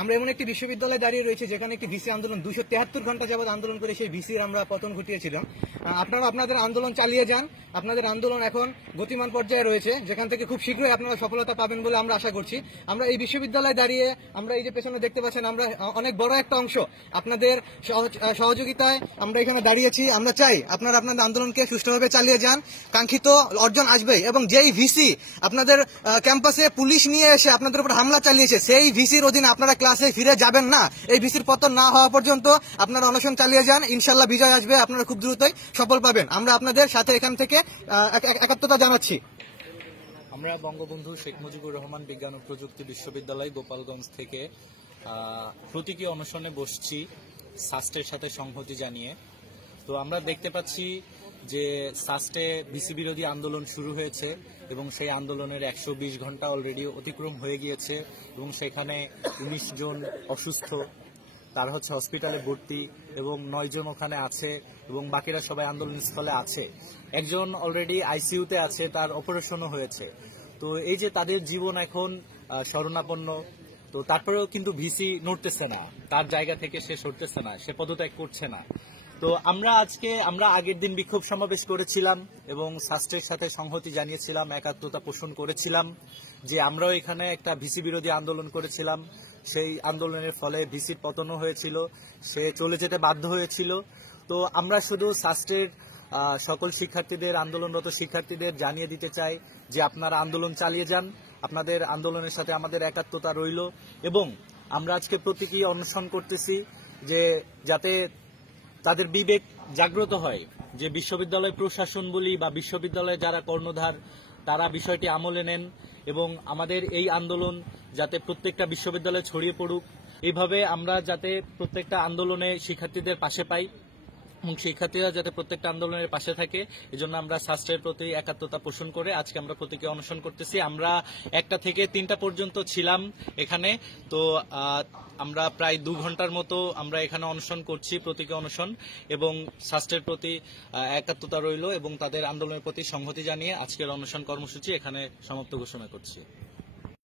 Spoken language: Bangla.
আমরা এমন একটি বিশ্ববিদ্যালয়ে দাঁড়িয়ে রয়েছে যেখানে একটি ভিসি আন্দোলন 273 ঘন্টা যাবৎ আন্দোলন করে সেই ভিসির আমরা পতন ঘটিয়েছিলাম। আপনারা আপনাদের আন্দোলন চালিয়ে যান। আপনাদের আন্দোলন এখন গতিমান পর্যায়ে রয়েছে, যেখান থেকে খুব শীঘ্রই আপনারা সফলতা পাবেন বলে আমরা আশা করছি। আমরা এই বিশ্ববিদ্যালয়ে দাঁড়িয়ে আমরা এই যে পেছনে দেখতে পাচ্ছেন, আমরা অনেক বড় একটা অংশ আপনাদের সহযোগিতায় আমরা এখানে দাঁড়িয়েছি। আমরা চাই আপনারা আপনাদের আন্দোলনকে সুষ্ঠুভাবে চালিয়ে যান। কাঙ্ক্ষিত অর্জন আসবেই, এবং যেই ভিসি আপনাদের ক্যাম্পাসে পুলিশ নিয়ে এসে আপনাদের উপর হামলা চালিয়েছে সেই ভিসির অধীনে আপনারা ক্লাসে ফিরে যাবেন না। এই ভিসির পতন না হওয়া পর্যন্ত আপনারা অনশন চালিয়ে যান। ইনশাল্লাহ বিজয় আসবে, আপনারা খুব দ্রুতই সফল পাবেন। আমরা আপনাদের সাথে এখান থেকে একাত্মতা জানাচ্ছি। আমরা বঙ্গবন্ধু শেখ মুজিবুর রহমান বিজ্ঞান ও প্রযুক্তি বিশ্ববিদ্যালয় গোপালগঞ্জ থেকে প্রতীকী অনশনে বসছি সাস্টের সাথে সংহতি জানিয়ে। তো আমরা দেখতে পাচ্ছি যে সাস্টে ভিসি বিরোধী আন্দোলন শুরু হয়েছে এবং সেই আন্দোলনের 120 ঘন্টা অলরেডি অতিক্রম হয়ে গিয়েছে এবং সেখানে 19 জন অসুস্থ, তারা হসপিটালে ভর্তি এবং 9 জন ওখানে আছে এবং বাকিরা সবাই আন্দোলনস্থলে আছে। একজন অলরেডি আইসিইউতে আছে, তার অপারেশনও হয়েছে। তো এই যে তাদের জীবন এখন শরণাপন্ন, তো তারপরেও কিন্তু ভিসি নড়তেছে না, তার জায়গা থেকে সে সরতেছে না, সে পদত্যাগ করছে না। তো আমরা আগের দিন বিক্ষোভ সমাবেশ করেছিলাম এবং সাস্টের সাথে সংহতি জানিয়েছিলাম, একাত্মতা পোষণ করেছিলাম যে আমরাও এখানে একটা ভিসি বিরোধী আন্দোলন করেছিলাম। সেই আন্দোলনের ফলে ভিসির পতনও হয়েছিল, সে চলে যেতে বাধ্য হয়েছিল। তো আমরা শুধু সাস্টের সকল শিক্ষার্থীদের, আন্দোলনরত শিক্ষার্থীদের জানিয়ে দিতে চাই যে আপনারা আন্দোলন চালিয়ে যান, আপনাদের আন্দোলনের সাথে আমাদের একাত্মতা রইল। এবং আমরা আজকে প্রতীকী অনশন করতেছি যে যাতে তাদের বিবেক জাগ্রত হয়, যে বিশ্ববিদ্যালয় প্রশাসন বলি বা বিশ্ববিদ্যালয়ে যারা কর্ণধার তারা বিষয়টি আমলে নেন এবং আমাদের এই আন্দোলন যাতে প্রত্যেকটা বিশ্ববিদ্যালয়ে ছড়িয়ে পড়ুক। এইভাবে আমরা যাতে প্রত্যেকটা আন্দোলনে শিক্ষার্থীদের পাশে পাই এবং শিক্ষার্থীরা যাতে প্রত্যেকটা আন্দোলনের পাশে থাকে, এজন্য আমরা সাস্টের প্রতি একাত্মতা পোষণ করে আজকে আমরা প্রতীকী অনশন করতেছি। আমরা 1টা থেকে 3টা পর্যন্ত ছিলাম এখানে। তো আমরা প্রায় 2 ঘন্টার মতো আমরা এখানে অনশন করছি, প্রতীকী অনশন, এবং সাস্টের প্রতি একাত্মতা রইল এবং তাদের আন্দোলনের প্রতি সংহতি জানিয়ে আজকের অনশন কর্মসূচি এখানে সমাপ্ত ঘোষণা করছি।